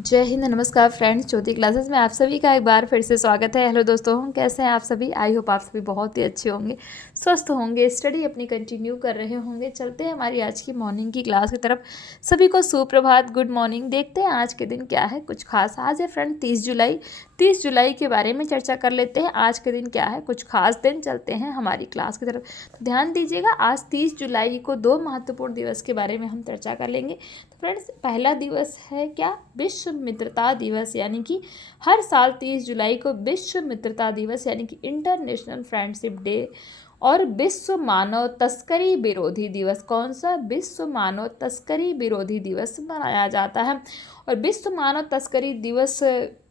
जय हिंद, नमस्कार फ्रेंड्स। ज्योति क्लासेस में आप सभी का एक बार फिर से स्वागत है। हेलो दोस्तों, कैसे हैं आप सभी? आई होप आप सभी बहुत ही अच्छे होंगे, स्वस्थ होंगे, स्टडी अपनी कंटिन्यू कर रहे होंगे। चलते हैं हमारी आज की मॉर्निंग की क्लास की तरफ। सभी को सुप्रभात, गुड मॉर्निंग। देखते हैं आज के दिन क्या है कुछ खास। आज है फ्रेंड 30 जुलाई। 30 जुलाई के बारे में चर्चा कर लेते हैं। आज के दिन क्या है कुछ खास दिन। चलते हैं हमारी क्लास की तरफ। तो ध्यान दीजिएगा, आज 30 जुलाई को दो महत्वपूर्ण दिवस के बारे में हम चर्चा कर लेंगे। तो फ्रेंड्स, पहला दिवस है क्या? विश्व मित्रता दिवस, यानी कि हर साल 30 जुलाई को विश्व मित्रता दिवस यानी कि इंटरनेशनल फ्रेंडशिप डे। और विश्व मानव तस्करी विरोधी दिवस, कौन सा? विश्व मानव तस्करी विरोधी दिवस मनाया जाता है। और विश्व मानव तस्करी दिवस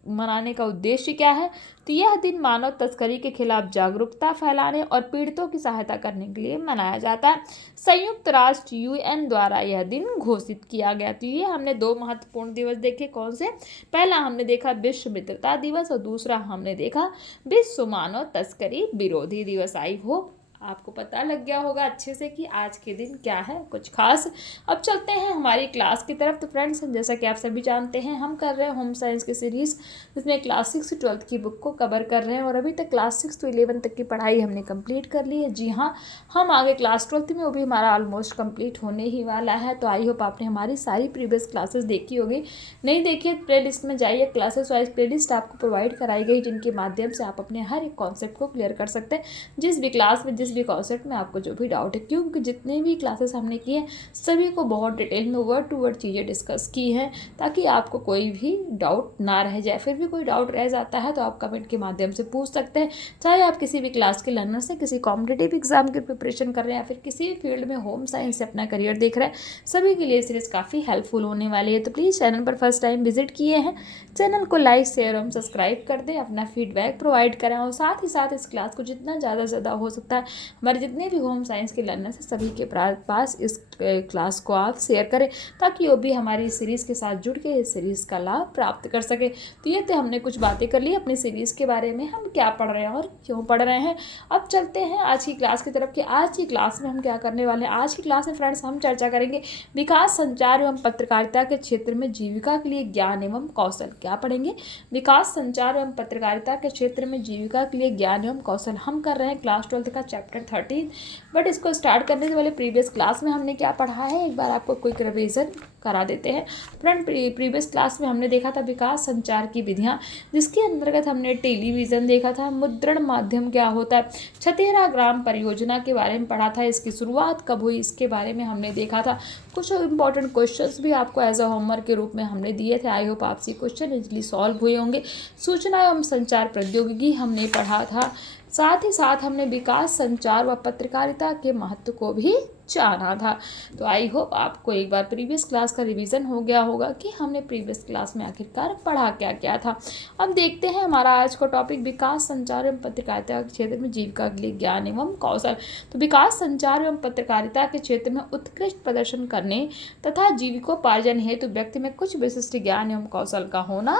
मनाने का उद्देश्य क्या है? तो यह दिन मानव तस्करी के खिलाफ जागरूकता फैलाने और पीड़ितों की सहायता करने के लिए मनाया जाता है। संयुक्त राष्ट्र यूएन द्वारा यह दिन घोषित किया गया। तो ये हमने दो महत्वपूर्ण दिवस देखे। कौन से? पहला हमने देखा विश्व मित्रता दिवस और दूसरा हमने देखा विश्व मानव तस्करी विरोधी दिवस। आई होप आपको पता लग गया होगा अच्छे से कि आज के दिन क्या है कुछ खास। अब चलते हैं हमारी क्लास की तरफ। तो फ्रेंड्स, जैसा कि आप सभी जानते हैं, हम कर रहे हैं होम साइंस की सीरीज़, जिसमें क्लास 6 से 12 की बुक को कवर कर रहे हैं। और अभी तक क्लास 6 to 11 तक की पढ़ाई हमने कंप्लीट कर ली है। जी हाँ, हम आगे क्लास 12 में, वो भी हमारा ऑलमोस्ट कंप्लीट होने ही वाला है। तो आई होप आपने हमारी सारी प्रीवियस क्लासेस देखी होगी। नहीं देखिए, प्ले लिस्ट में जाइए। क्लासेस वाइज प्ले लिस्ट आपको प्रोवाइड कराई गई, जिनके माध्यम से आप अपने हर एक कॉन्सेप्ट को क्लियर कर सकते हैं। जिस भी क्लास में, जिस भी कॉन्सेप्ट में आपको जो भी डाउट है, क्योंकि जितने भी क्लासेस हमने किए सभी को बहुत डिटेल में वर्ड टू वर्ड चीज़ें डिस्कस की हैं, ताकि आपको कोई भी डाउट ना रह जाए। फिर भी कोई डाउट रह जाता है तो आप कमेंट के माध्यम से पूछ सकते हैं। चाहे आप किसी भी क्लास के लर्नर से, किसी कॉम्पिटेटिव एग्जाम की प्रिपरेशन कर रहे हैं, या फिर किसी भी फील्ड में होम साइंस से अपना करियर देख रहे हैं, सभी के लिए सीरीज काफ़ी हेल्पफुल होने वाली है। तो प्लीज़, चैनल पर फर्स्ट टाइम विजिट किए हैं, चैनल को लाइक, शेयर और सब्सक्राइब कर दें, अपना फीडबैक प्रोवाइड करें। और साथ ही साथ इस क्लास को जितना ज़्यादा से ज़्यादा हो सकता है, हमारे जितने भी होम साइंस के लर्नर्स हैं सभी के पास इस क्लास को आप शेयर करें, ताकि वो भी हमारी सीरीज़ के साथ जुड़ के इस सीरीज़ का लाभ प्राप्त कर सके। तो ये तो हमने कुछ बातें कर ली अपनी सीरीज़ के बारे में, हम क्या पढ़ रहे हैं और क्यों पढ़ रहे हैं। अब चलते हैं आज की क्लास की तरफ कि आज की क्लास में हम क्या करने वाले हैं। आज की क्लास में फ्रेंड्स हम चर्चा करेंगे विकास, संचार एवं पत्रकारिता के क्षेत्र में जीविका के लिए ज्ञान एवं कौशल। क्या पढ़ेंगे? विकास, संचार एवं पत्रकारिता के क्षेत्र में जीविका के लिए ज्ञान एवं कौशल। हम कर रहे हैं क्लास 12 का चैप्टर 13। बट इसको स्टार्ट करने से पहले प्रीवियस क्लास में हमने क्या पढ़ा है एक बार आपको क्विक रिवीजन करा देते हैं। फ्रेंड, प्रीवियस क्लास में हमने देखा था विकास संचार की विधियां, जिसके अंतर्गत हमने टेलीविज़न देखा था। मुद्रण माध्यम क्या होता है? छतेरा ग्राम परियोजना के बारे में पढ़ा था। इसकी शुरुआत कब हुई, इसके बारे में हमने देखा था। कुछ इंपॉर्टेंट क्वेश्चंस भी आपको एज अ होमवर्क के रूप में हमने दिए थे। आई होप आपसे क्वेश्चन इजली सॉल्व हुए होंगे। सूचना एवं संचार प्रौद्योगिकी हमने पढ़ा था। साथ ही साथ हमने विकास, संचार व पत्रकारिता के महत्व को भी जाना था। तो आई होप आपको एक बार प्रीवियस क्लास का रिवीजन हो गया होगा कि हमने प्रीवियस क्लास में आखिरकार पढ़ा क्या क्या था। अब देखते हैं हमारा आज का टॉपिक विकास, संचार एवं पत्रकारिता के क्षेत्र में जीविका के लिए ज्ञान एवं कौशल। तो विकास, संचार एवं पत्रकारिता के क्षेत्र में उत्कृष्ट प्रदर्शन करने तथा जीविकोपार्जन हेतु व्यक्ति में कुछ विशिष्ट ज्ञान एवं कौशल का होना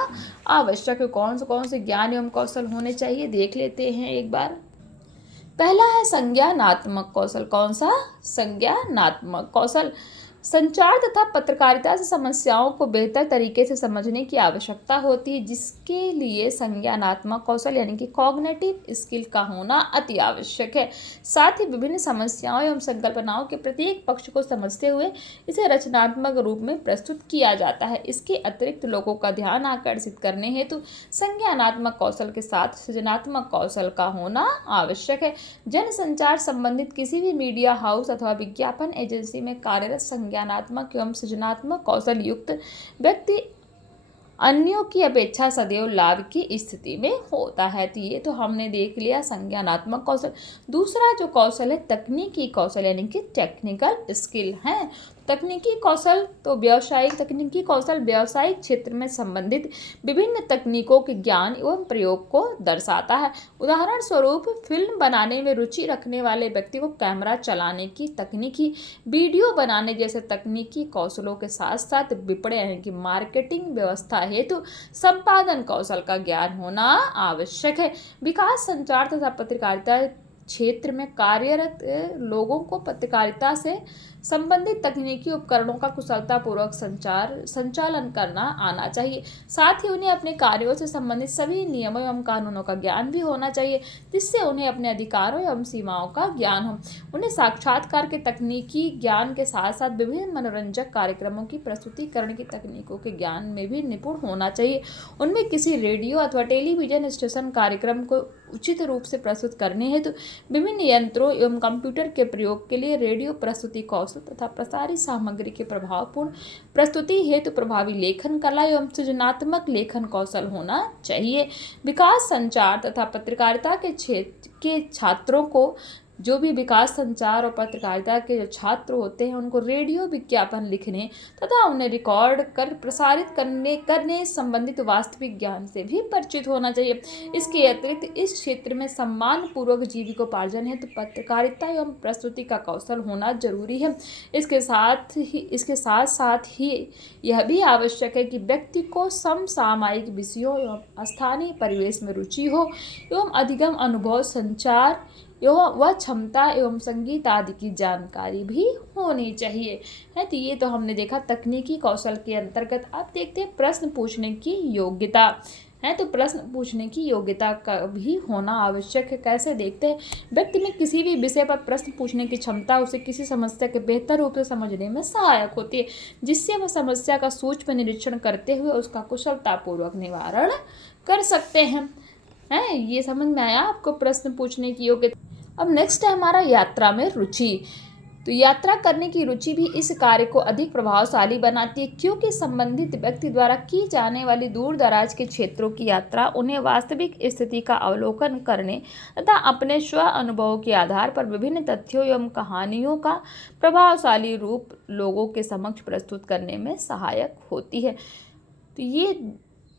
आवश्यक है। कौन से ज्ञान एवं कौशल होने चाहिए देख लेते हैं एक बार। पहला है संज्ञानात्मक कौशल। कौन सा? संज्ञानात्मक कौशल। संचार तथा पत्रकारिता से समस्याओं को बेहतर तरीके से समझने की आवश्यकता होती है, जिसके लिए संज्ञानात्मक कौशल यानी कि कॉग्निटिव स्किल का होना अति आवश्यक है। साथ ही विभिन्न समस्याओं एवं संकल्पनाओं के प्रत्येक पक्ष को समझते हुए इसे रचनात्मक रूप में प्रस्तुत किया जाता है। इसके अतिरिक्त लोगों का ध्यान आकर्षित करने हेतु संज्ञानात्मक कौशल के साथ सृजनात्मक कौशल का होना आवश्यक है। जनसंचार संबंधित किसी भी मीडिया हाउस अथवा विज्ञापन एजेंसी में कार्यरत संज्ञानात्मक एवं सृजनात्मक कौशल युक्त व्यक्ति अन्यों की अपेक्षा सदैव लाभ की स्थिति में होता है। तो ये तो हमने देख लिया संज्ञानात्मक कौशल। दूसरा जो कौशल है तकनीकी कौशल यानी कि टेक्निकल स्किल है। तकनीकी कौशल तो तकनीकी कौशल व्यावसायिक क्षेत्र में संबंधित विभिन्न तकनीकों के ज्ञान एवं प्रयोग को दर्शाता है। उदाहरण स्वरूप, फिल्म बनाने में रुचि रखने वाले व्यक्ति को कैमरा चलाने की तकनीकी, वीडियो बनाने जैसे तकनीकी कौशलों के साथ साथ विपणन यानी कि मार्केटिंग व्यवस्था हेतु संपादन कौशल का ज्ञान होना आवश्यक है। विकास, संचार तथा पत्रकारिता क्षेत्र में कार्यरत लोगों को पत्रकारिता से संबंधित तकनीकी उपकरणों का कुशलतापूर्वक संचालन करना आना चाहिए। साथ ही उन्हें अपने कार्यों से संबंधित सभी नियमों एवं कानूनों का ज्ञान भी होना चाहिए, जिससे उन्हें अपने अधिकारों एवं सीमाओं का ज्ञान हो। उन्हें साक्षात्कार के तकनीकी ज्ञान के साथ साथ विभिन्न मनोरंजक कार्यक्रमों की प्रस्तुतिकरण की तकनीकों के ज्ञान में भी निपुण होना चाहिए। उनमें किसी रेडियो अथवा टेलीविजन स्टेशन कार्यक्रम को उचित रूप से प्रस्तुत करने हेतु विभिन्न यंत्रों एवं कंप्यूटर के प्रयोग के लिए रेडियो प्रस्तुति कौशल तथा प्रसारित सामग्री के प्रभावपूर्ण प्रस्तुति हेतु प्रभावी लेखन कला एवं सृजनात्मक लेखन कौशल होना चाहिए। विकास संचार तथा पत्रकारिता के क्षेत्र के छात्रों को जो भी विकास संचार और पत्रकारिता के जो छात्र होते हैं उनको रेडियो विज्ञापन लिखने तथा उन्हें रिकॉर्ड कर प्रसारित करने संबंधित वास्तविक ज्ञान से भी परिचित होना चाहिए। इसके अतिरिक्त इस क्षेत्र में सम्मान पूर्वक जीविकोपार्जन है तो पत्रकारिता एवं प्रस्तुति का कौशल होना जरूरी है। इसके साथ साथ ही यह भी आवश्यक है कि व्यक्ति को समसामयिक विषयों एवं स्थानीय परिवेश में रुचि हो एवं अधिगम अनुभव संचार एवं वह क्षमता एवं संगीत आदि की जानकारी भी होनी चाहिए है। तो ये तो हमने देखा तकनीकी कौशल के अंतर्गत। अब देखते हैं प्रश्न पूछने की योग्यता है। तो प्रश्न पूछने की योग्यता का भी होना आवश्यक है। कैसे देखते हैं, व्यक्ति में किसी भी विषय पर प्रश्न पूछने की क्षमता उसे किसी समस्या के बेहतर रूप से समझने में सहायक होती है, जिससे वह समस्या का सूक्ष्म निरीक्षण करते हुए उसका कुशलतापूर्वक निवारण कर सकते हैं। ये समझ में आया आपको प्रश्न पूछने की योग्यता। अब नेक्स्ट है हमारा यात्रा में रुचि। तो यात्रा करने की रुचि भी इस कार्य को अधिक प्रभावशाली बनाती है, क्योंकि संबंधित व्यक्ति द्वारा की जाने वाली दूर दराज के क्षेत्रों की यात्रा उन्हें वास्तविक स्थिति का अवलोकन करने तथा अपने स्व अनुभवों के आधार पर विभिन्न तथ्यों एवं कहानियों का प्रभावशाली रूप लोगों के समक्ष प्रस्तुत करने में सहायक होती है। तो ये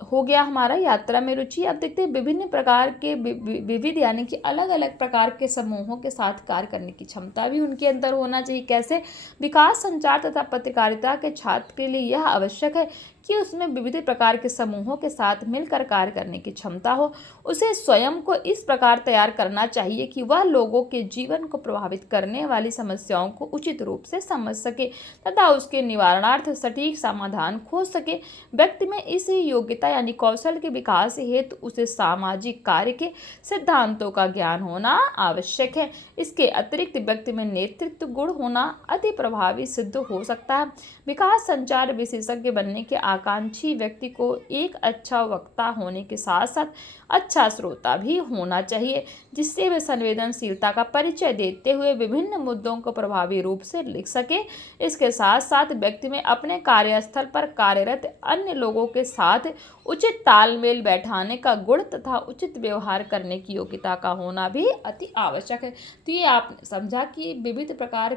हो गया हमारा यात्रा में रुचि। अब देखते हैं विभिन्न प्रकार के विविध यानी कि अलग अलग प्रकार के समूहों के साथ कार्य करने की क्षमता भी उनके अंदर होना चाहिए। कैसे, विकास संचार तथा पत्रकारिता के छात्र के लिए यह आवश्यक है कि उसमें विविध प्रकार के समूहों के साथ मिलकर कार्य करने की क्षमता हो। उसे स्वयं को इस प्रकार तैयार करना चाहिए कि वह लोगों के जीवन को प्रभावित करने वाली समस्याओं को उचित रूप से समझ सके तथा उसके निवारणार्थ सटीक समाधान खोज सके। व्यक्ति में इस योग्यता यानी कौशल के विकास हेतु उसे सामाजिक कार्य के सिद्धांतों का ज्ञान होना आवश्यक है। इसके अतिरिक्त व्यक्ति में नेतृत्व गुण होना अति प्रभावी सिद्ध हो सकता है। विकास संचार विशेषज्ञ बनने के आकांक्षी व्यक्ति को एक अच्छा वक्ता होने के साथ साथ अच्छा श्रोता भी होना चाहिए, जिससे वे संवेदनशीलता का परिचय देते हुए विभिन्न मुद्दों को प्रभावी रूप से लिख सके। इसके साथ साथ व्यक्ति में अपने कार्यस्थल पर कार्यरत अन्य लोगों के साथ उचित तालमेल बैठाने का गुण तथा उचित व्यवहार करने की योग्यता का होना भी अति आवश्यक है। तो ये आपने समझा कि विविध प्रकार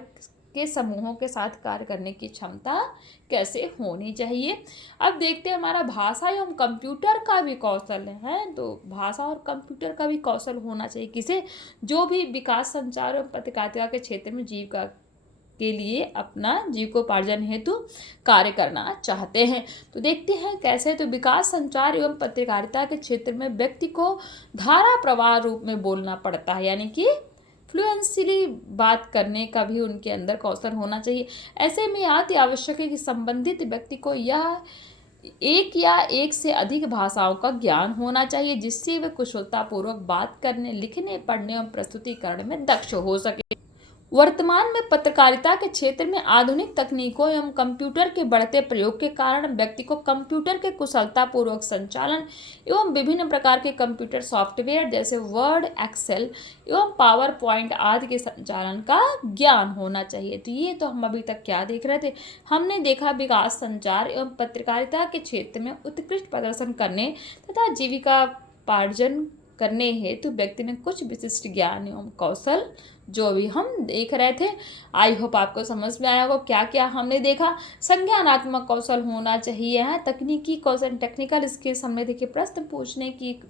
के समूहों के साथ कार्य करने की क्षमता कैसे होनी चाहिए। अब देखते हैं हमारा भाषा एवं कंप्यूटर का भी कौशल है। तो भाषा और कंप्यूटर का भी कौशल होना चाहिए किसे, जो भी विकास संचार और पत्रकारिता के क्षेत्र में जीविका के लिए अपना जीविकोपार्जन हेतु कार्य करना चाहते हैं। तो देखते हैं कैसे। तो विकास संचार एवं पत्रकारिता के क्षेत्र में व्यक्ति को धारा प्रवाह रूप में बोलना पड़ता है, यानी कि फ्लुएंसली बात करने का भी उनके अंदर कौशल होना चाहिए। ऐसे में अति आवश्यक है कि संबंधित व्यक्ति को यह एक या एक से अधिक भाषाओं का ज्ञान होना चाहिए, जिससे वे कुशलतापूर्वक बात करने, लिखने, पढ़ने और प्रस्तुतिकरण में दक्ष हो सके। वर्तमान में पत्रकारिता के क्षेत्र में आधुनिक तकनीकों एवं कंप्यूटर के बढ़ते प्रयोग के कारण व्यक्ति को कंप्यूटर के कुशलतापूर्वक संचालन एवं विभिन्न प्रकार के कंप्यूटर सॉफ्टवेयर जैसे वर्ड, एक्सेल एवं पावर पॉइंट आदि के संचालन का ज्ञान होना चाहिए। तो ये तो हम अभी तक क्या देख रहे थे, हमने देखा विकास संचार एवं पत्रकारिता के क्षेत्र में उत्कृष्ट प्रदर्शन करने तथा जीविकोपार्जन करने हेतु व्यक्ति में कुछ विशिष्ट ज्ञान एवं कौशल जो भी हम देख रहे थे। आई होप आपको समझ में आया होगा क्या क्या हमने देखा। संज्ञानात्मक कौशल होना चाहिए है, तकनीकी कौशल टेक्निकल स्किल्स हमने देखी, प्रश्न पूछने की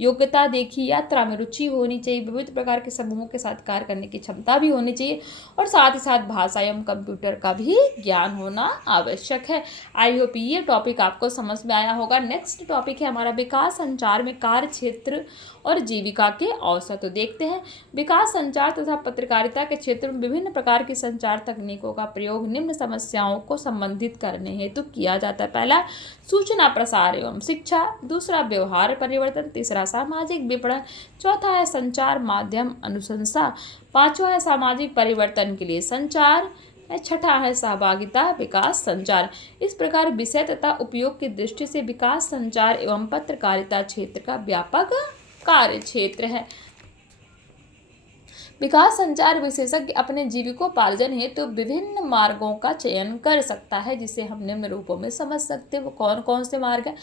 योग्यता देखी, यात्रा में रुचि होनी चाहिए, विविध प्रकार के समूहों के साथ कार्य करने की क्षमता भी होनी चाहिए और साथ ही साथ भाषा एवं कंप्यूटर का भी ज्ञान होना आवश्यक है। आई होप ये टॉपिक आपको समझ में आया होगा। नेक्स्ट टॉपिक है हमारा विकास संचार में कार्य क्षेत्र और जीविका के अवसर। तो देखते हैं विकास संचार तथा पत्रकारिता के क्षेत्र में विभिन्न प्रकार की संचार तकनीकों का प्रयोग निम्न समस्याओं को संबंधित करने हेतु किया जाता है। पहला, सूचना प्रसार एवं शिक्षा। दूसरा, व्यवहार परिवर्तन। तीसरा, सामाजिक विपणन। चौथा है संचार माध्यम अनुशंसा। पांचवा है सामाजिक परिवर्तन के लिए संचार। छठा है सहभागिता विकास संचार। इस प्रकार विषय तथा उपयोग की दृष्टि से विकास संचार एवं पत्रकारिता क्षेत्र का व्यापक कार्य क्षेत्र है। विकास संचार विशेषज्ञ अपने जीविकोपार्जन हेतु तो विभिन्न मार्गों का चयन कर सकता है, जिसे हम निम्न रूपों में समझ सकते हैं। वो कौन कौन से मार्ग है?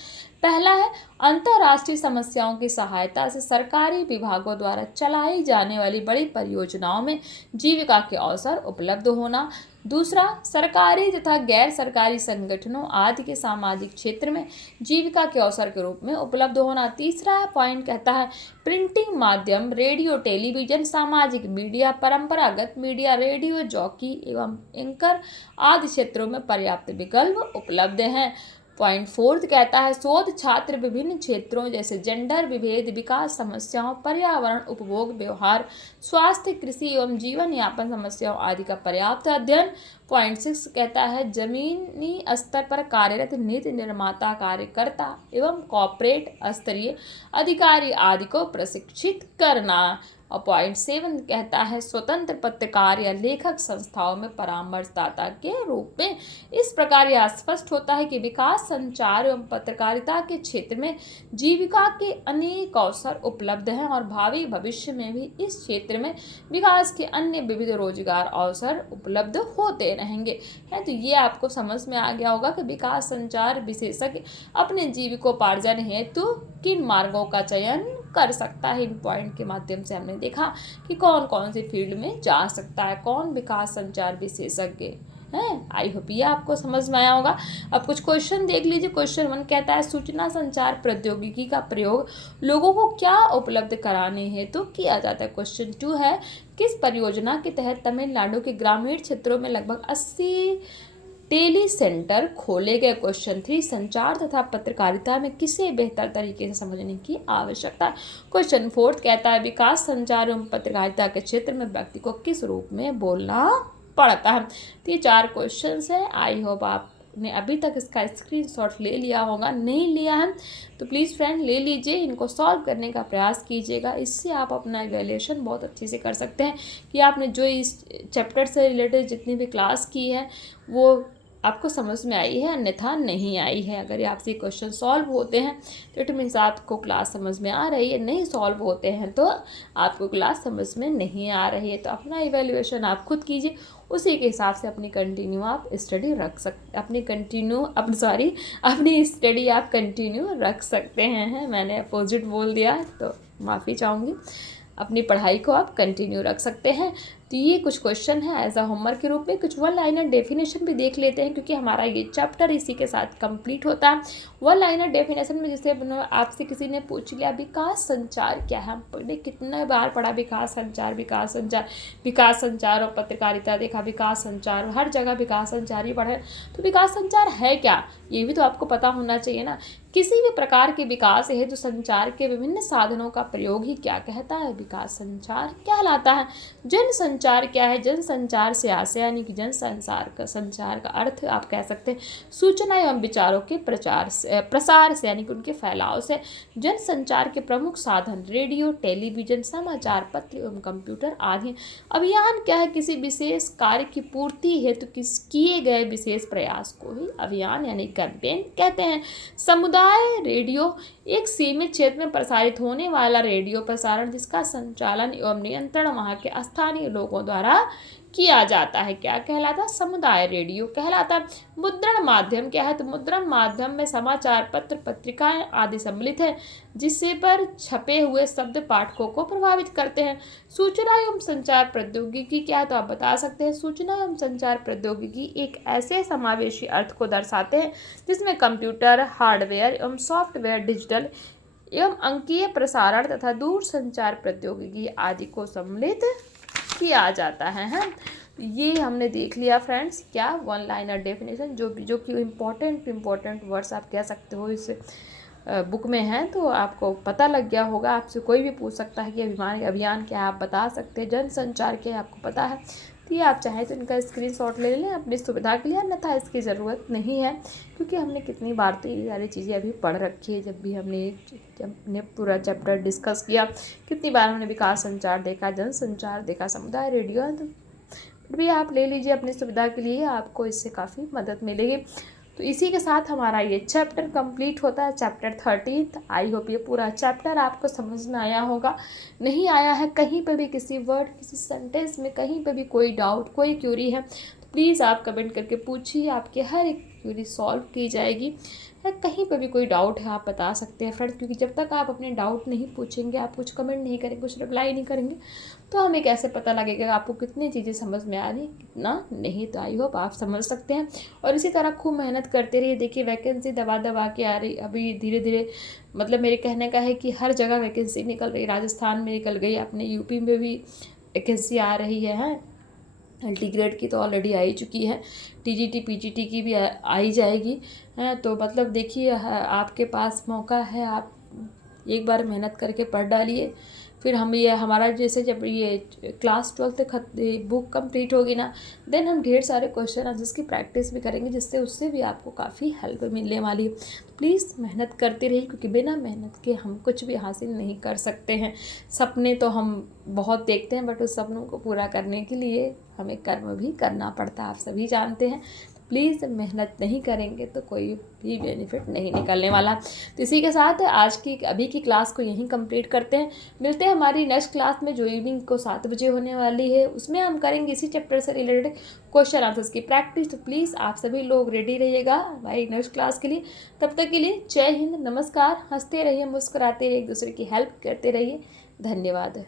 पहला है अंतर्राष्ट्रीय समस्याओं की सहायता से सरकारी विभागों द्वारा चलाई जाने वाली बड़ी परियोजनाओं में जीविका के अवसर उपलब्ध होना। दूसरा, सरकारी तथा गैर सरकारी संगठनों आदि के सामाजिक क्षेत्र में जीविका के अवसर के रूप में उपलब्ध होना। तीसरा पॉइंट कहता है प्रिंटिंग माध्यम, रेडियो, टेलीविजन, सामाजिक मीडिया, परंपरागत मीडिया, रेडियो जॉकी एवं एंकर आदि क्षेत्रों में पर्याप्त विकल्प उपलब्ध हैं। पॉइंट फोर्थ कहता है शोध छात्र विभिन्न क्षेत्रों जैसे जेंडर, विभेद, विकास समस्याओं, पर्यावरण, उपभोग, व्यवहार, स्वास्थ्य, कृषि एवं जीवन यापन समस्याओं आदि का पर्याप्त अध्ययन। पॉइंट 6 कहता है जमीनी स्तर पर कार्यरत नीति निर्माता, कार्यकर्ता एवं कॉर्पोरेट स्तरीय अधिकारी आदि को प्रशिक्षित करना। और पॉइंट 7 कहता है स्वतंत्र पत्रकार या लेखक संस्थाओं में परामर्शदाता के रूप में। इस प्रकार यह स्पष्ट होता है कि विकास संचार एवं पत्रकारिता के क्षेत्र में जीविका के अनेक अवसर उपलब्ध हैं और भावी भविष्य में भी इस क्षेत्र में विकास के अन्य विविध रोजगार अवसर उपलब्ध होते रहेंगे। है तो ये आपको समझ में आ गया होगा कि विकास संचार विशेषज्ञ अपने जीविकोपार्जन हेतु किन मार्गों का चयन कर सकता है। इन पॉइंट के माध्यम से हमने देखा कि कौन कौन सी फील्ड में जा सकता है, कौन विकास संचार विशेषज्ञ है। आई होप ये आपको समझ में आया होगा। अब कुछ क्वेश्चन देख लीजिए। क्वेश्चन 1 कहता है सूचना संचार प्रौद्योगिकी का प्रयोग लोगों को क्या उपलब्ध कराने हेतु तो किया जाता है। क्वेश्चन 2 है किस परियोजना के तहत तमिलनाडु के ग्रामीण क्षेत्रों में लगभग 80 टेली सेंटर खोले गए। क्वेश्चन 3 संचार तथा पत्रकारिता में किसे बेहतर तरीके से समझने की आवश्यकता है। क्वेश्चन 4 कहता है विकास संचार एवं पत्रकारिता के क्षेत्र में व्यक्ति को किस रूप में बोलना पड़ता है। तो ये 4 क्वेश्चन है। आई होप आपने अभी तक इसका स्क्रीनशॉट ले लिया होगा। नहीं लिया है तो प्लीज़ फ्रेंड ले लीजिए, इनको सॉल्व करने का प्रयास कीजिएगा। इससे आप अपना इवैल्यूएशन बहुत अच्छे से कर सकते हैं कि आपने जो इस चैप्टर से रिलेटेड जितनी भी क्लास की है वो आपको समझ में आई है, अन्यथा नहीं आई है। अगर आपसे क्वेश्चन सॉल्व होते हैं तो इट मीन्स आपको क्लास समझ में आ रही है, नहीं सॉल्व होते हैं तो आपको क्लास समझ में नहीं आ रही है। तो अपना इवैल्यूएशन आप खुद कीजिए, उसी के हिसाब से अपनी कंटिन्यू आप स्टडी रख सकते अपनी स्टडी आप कंटिन्यू रख सकते हैं। मैंने अपोजिट बोल दिया तो माफ़ी चाहूँगी। अपनी पढ़ाई को आप कंटिन्यू रख सकते हैं। तो ये कुछ क्वेश्चन है एज अ होमवर्क के रूप में। कुछ वन लाइनर डेफिनेशन भी देख लेते हैं क्योंकि हमारा ये चैप्टर इसी के साथ कंप्लीट होता है। वन लाइनर डेफिनेशन में जैसे आपसे किसी ने पूछ लिया विकास संचार क्या है, हमने कितने बार पढ़ा विकास संचार, विकास संचार, विकास संचार और पत्रकारिता देखा, विकास संचार हर जगह विकास संचार ही पढ़े। तो विकास संचार है क्या ये भी तो आपको पता होना चाहिए ना। किसी भी प्रकार के विकास है तो संचार के विभिन्न साधनों का प्रयोग ही क्या कहता है, विकास संचार कहलाता है। जन संचार क्या है, जन संचार से आशय यानी कि जन संचार का अर्थ आप कह सकते हैं सूचना एवं विचारों के प्रसार से यानी कि उनके फैलाव से। जन संचार के प्रमुख साधन रेडियो, टेलीविजन, समाचार पत्र एवं कंप्यूटर आदि। अभियान क्या है, किसी विशेष कार्य की पूर्ति हेतु किए गए विशेष प्रयास को ही अभियान यानी कैंपेन कहते हैं। समुदाय रेडियो एक सीमित क्षेत्र में प्रसारित होने वाला रेडियो प्रसारण जिसका संचालन एवं नियंत्रण वहाँ के स्थानीय लोगों द्वारा किया जाता है, क्या कहलाता है, समुदाय रेडियो कहलाता है। मुद्रण माध्यम क्या है, तो मुद्रण माध्यम में समाचार पत्र, पत्रिकाएं आदि सम्मिलित है जिससे पर छपे हुए शब्द पाठकों को प्रभावित करते हैं। सूचना एवं संचार प्रौद्योगिकी क्या है, तो आप बता सकते हैं सूचना एवं संचार प्रौद्योगिकी एक ऐसे समावेशी अर्थ को दर्शाते हैं जिसमें कंप्यूटर, हार्डवेयर एवं सॉफ्टवेयर, डिजिटल एवं अंकीय प्रसारण तथा दूर संचार प्रौद्योगिकी आदि को सम्मिलित किया जाता है। ये हमने देख लिया फ्रेंड्स क्या वन लाइनर डेफिनेशन जो कि इम्पोर्टेंट वर्ड्स आप कह सकते हो इसे। बुक में है, तो आपको पता लग गया होगा। आपसे कोई भी पूछ सकता है कि अभियान क्या है, आप बता सकते हैं। जनसंचार क्या है आपको पता है, तो ये आप चाहें तो इनका स्क्रीनशॉट ले लें अपनी सुविधा के लिए, अन्यथा इसकी ज़रूरत नहीं है, क्योंकि हमने कितनी बार तो ये सारी चीज़ें अभी पढ़ रखी है। जब हमने पूरा चैप्टर डिस्कस किया, कितनी बार हमने विकास संचार देखा, जनसंचार देखा, समुदाय रेडियो, तो फिर भी आप ले लीजिए अपनी सुविधा के लिए, आपको इससे काफ़ी मदद मिलेगी। तो इसी के साथ हमारा ये चैप्टर कंप्लीट होता है, चैप्टर 13। आई होप ये पूरा चैप्टर आपको समझ में आया होगा। नहीं आया है कहीं पे भी किसी वर्ड, किसी सेंटेंस में कहीं पे भी कोई डाउट, कोई क्यूरी है, तो प्लीज़ आप कमेंट करके पूछिए, आपके हर एक क्यूरी सॉल्व की जाएगी। या कहीं पे भी कोई डाउट है आप बता सकते हैं फ्रेंड्स, क्योंकि जब तक आप अपने डाउट नहीं पूछेंगे, आप कुछ कमेंट नहीं करेंगे, कुछ रिप्लाई नहीं करेंगे, तो हमें कैसे पता लगेगा आपको कितनी चीज़ें समझ में आ रही, कितना नहीं। तो आई होप आप समझ सकते हैं, और इसी तरह खूब मेहनत करते रहिए। देखिए वैकेंसी दबा दबा के आ रही, अभी धीरे धीरे, मतलब मेरे कहने का है कि हर जगह वैकेंसी निकल रही। राजस्थान में निकल गई, अपने यूपी में भी वैकेंसी आ रही है। मल्टीग्रेड की तो ऑलरेडी आ ही चुकी है, टीजीटी पीजीटी की भी आ ही जाएगी है। तो मतलब देखिए आपके पास मौका है, आप एक बार मेहनत करके पढ़ डालिए। फिर हम ये हमारा जैसे जब ये क्लास 12 तक बुक कंप्लीट होगी ना, देन हम ढेर सारे क्वेश्चन आंसर्स की प्रैक्टिस भी करेंगे, जिससे उससे भी आपको काफ़ी हेल्प मिलने वाली है। तो प्लीज़ मेहनत करते रहिए, क्योंकि बिना मेहनत के हम कुछ भी हासिल नहीं कर सकते हैं। सपने तो हम बहुत देखते हैं, बट उस सपनों को पूरा करने के लिए हमें कर्म भी करना पड़ता है, आप सभी जानते हैं। प्लीज़ मेहनत नहीं करेंगे तो कोई भी बेनिफिट नहीं निकलने वाला। तो इसी के साथ आज की अभी की क्लास को यहीं कंप्लीट करते हैं। मिलते हैं हमारी नेक्स्ट क्लास में, जो इवनिंग को 7 बजे होने वाली है। उसमें हम करेंगे इसी चैप्टर से रिलेटेड क्वेश्चन आंसर्स की प्रैक्टिस। तो प्लीज़ आप सभी लोग रेडी रहिएगा हमारी नेक्स्ट क्लास के लिए। तब तक के लिए जय हिंद, नमस्कार। हंसते रहिए, मुस्कुराते रहिए, एक दूसरे की हेल्प करते रहिए। धन्यवाद।